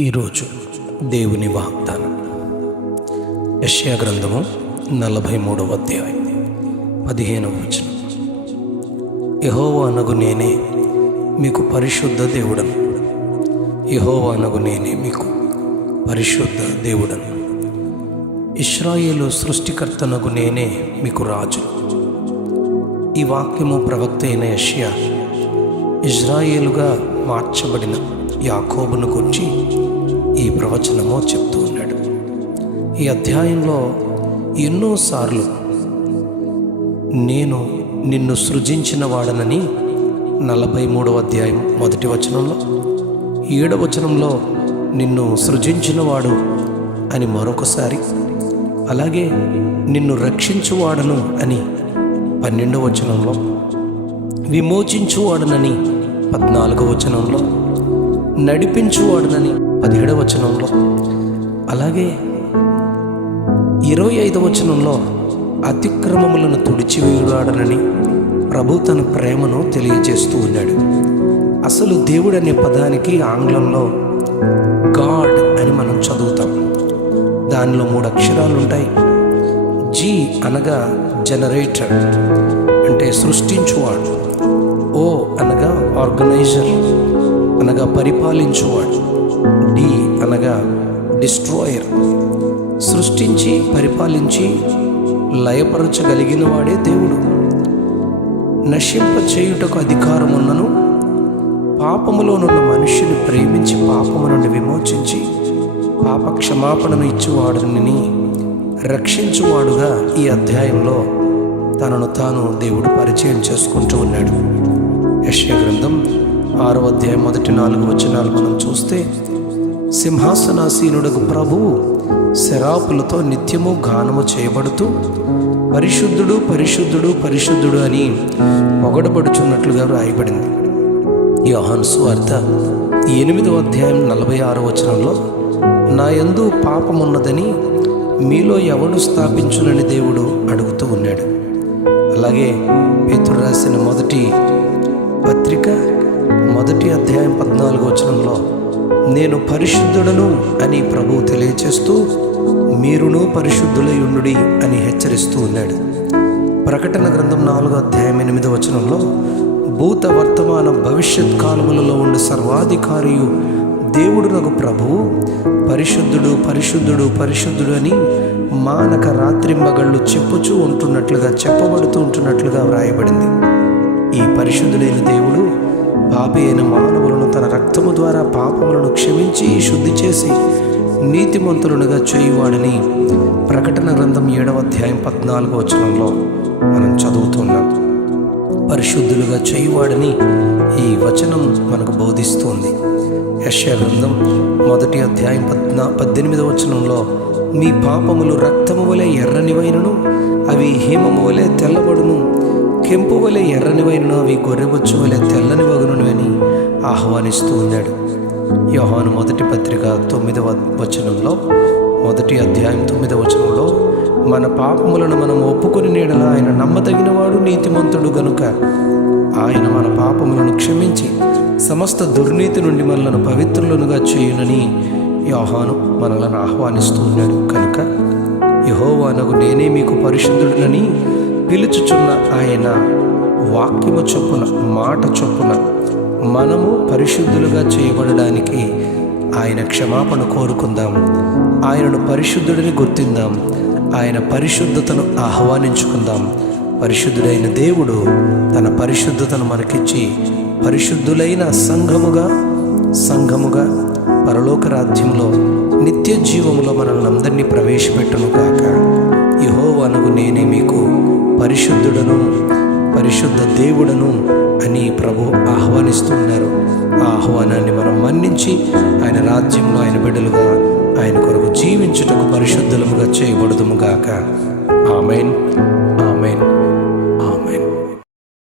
ఈరోజు దేవుని వాగ్దానం యెషయా గ్రంథము 43వ అధ్యాయం 15వ వచనం. యెహోవా అనగు నేనే మీకు పరిశుద్ధ దేవుడను. యెహోవా అనగు నేనే మీకు పరిశుద్ధ దేవుడను. ఇశ్రాయేలు సృష్టికర్తనగు నేనే మీకు రాజు. ఈ వాక్యము ప్రవక్త అయిన యెషయా ఇజ్రాయేలుగా మార్చబడిన యాకోబును గురించి ఈ ప్రవచనము చెప్తూ ఉన్నాడు. ఈ అధ్యాయంలో ఎన్నోసార్లు నేను నిన్ను సృజించిన వాడనని 43వ అధ్యాయం 1వ వచనంలో, 7వ వచనంలో నిన్ను సృజించినవాడు అని మరొకసారి, అలాగే నిన్ను రక్షించువాడను అని 12వ వచనంలో, విమోచించువాడనని 14వ వచనంలో, నడిపించువాడనని 17వ వచనంలో, అలాగే 25వ వచనంలో అతిక్రమములను తుడిచివేయువాడనని ప్రభు తన ప్రేమను తెలియజేస్తూ ఉన్నాడు. అసలు దేవుడు అనే పదానికి ఆంగ్లంలో గాడ్ అని మనం చదువుతాం. దానిలో 3 అక్షరాలు ఉంటాయి. జీ అనగా జనరేటర్ అంటే సృష్టించువాడు, ఓ అనగా ఆర్గనైజర్ అనగా పరిపాలించువాడు, డి అనగా డిస్ట్రాయర్ సృష్టించి పరిపాలించి లయపరచగలిగిన వాడే దేవుడు. నశింప చేయుటకు అధికారం ఉన్నను, పాపములోనున్న మనుష్యుని ప్రేమించి పాపము నుండి విమోచించి పాప క్షమాపణను ఇచ్చువాడుని రక్షించువాడుగా ఈ అధ్యాయంలో తనను తాను దేవుడు పరిచయం చేసుకుంటూ ఉన్నాడు. యెషయా గ్రంథం 6వ అధ్యాయం 1-4 వచనాలు మనం చూస్తే, సింహాసనాసీనుడకు ప్రభువు శరాపులతో నిత్యము గానము చేయబడుతూ పరిశుద్ధుడు పరిశుద్ధుడు పరిశుద్ధుడు అని పొగడబడుచున్నట్లుగా వ్రాయబడింది. యోహాను సువార్త 8వ అధ్యాయం 46వ వచనంలో, నా యందు పాపమున్నదని మీలో ఎవడు స్థాపించునని దేవుడు అడుగుతూ ఉన్నాడు. అలాగే పేతురు రాసిన మొదటి పత్రిక 1వ అధ్యాయం 14వ వచనంలో, నేను పరిశుద్ధుడను అని ప్రభువు తెలియచేస్తూ మీరును పరిశుద్ధులై ఉండుడి అని హెచ్చరిస్తూ ఉన్నాడు. ప్రకటన గ్రంథం 4వ అధ్యాయం 8వ వచనంలో, భూత వర్తమాన భవిష్యత్ కాలములలో ఉండే సర్వాధికారియు దేవుడునగు ప్రభువు పరిశుద్ధుడు పరిశుద్ధుడు పరిశుద్ధుడు అని మానక రాత్రింబగళ్ళు చెప్పుచూ చెప్పబడుతూ ఉంటున్నట్లుగా వ్రాయబడింది. ఈ పరిశుద్ధుడైన దేవుడు పాపి అయిన మానవులను తన రక్తము ద్వారా పాపములను క్షమించి శుద్ధి చేసి నీతిమంతులుగా చేయువాడని ప్రకటన గ్రంథం 7వ అధ్యాయం 14వ వచనంలో మనం చదువుతున్నాం. పరిశుద్ధులుగా చేయువాడని ఈ వచనం మనకు బోధిస్తుంది. యెషయా గ్రంథం 1వ అధ్యాయం 18వ వచనంలో, మీ పాపములు రక్తము వలె ఎర్రనివైనను అవి హిమము వలె తెల్లబడును, కెంపు వలె ఎర్రనివైనను అవి గొర్రెబొచ్చు వలె తెల్లని వగును అని ఆహ్వానిస్తూ ఉన్నాడు. యోహాను మొదటి పత్రిక 9వ వచనంలో, 1వ అధ్యాయం 9వ వచనంలో, మన పాపములను మనం ఒప్పుకొని నీడల ఆయన నమ్మదగినవాడు నీతిమంతుడు గనుక ఆయన మన పాపములను క్షమించి సమస్త దుర్నీతి నుండి మనలను పవిత్రులనుగా చేయునని యోహాను మనలను ఆహ్వానిస్తూ ఉన్నాడు. కనుక యెహోవా అనగు నేనే మీకు పరిశుద్ధుడనని పిలుచుచున్న ఆయన వాక్యము చొప్పున మాట చొప్పున మనము పరిశుద్ధులుగా చేయబడడానికి ఆయన క్షమాపణ కోరుకుందాం. ఆయనను పరిశుద్ధుడిని గుర్తిందాం. ఆయన పరిశుద్ధతను ఆహ్వానించుకుందాం. పరిశుద్ధుడైన దేవుడు తన పరిశుద్ధతను మనకిచ్చి పరిశుద్ధులైన సంఘముగా పరలోక రాజ్యంలో నిత్య జీవములో మనల్ని అందరినీ ప్రవేశపెట్టును గాక. యెహోవా అనగు నేనే మీకు పరిశుద్ధుడను పరిశుద్ధ దేవుడను అని ప్రభు ఆహ్వానిస్తున్నారు. ఆ ఆహ్వానాన్ని మనం మన్నించి ఆయన రాజ్యంలో ఆయన బిడ్డలుగా ఆయన కొరకు జీవించుటకు పరిశుద్ధులముగా చేయబడుదుము గాక. ఆమేన్.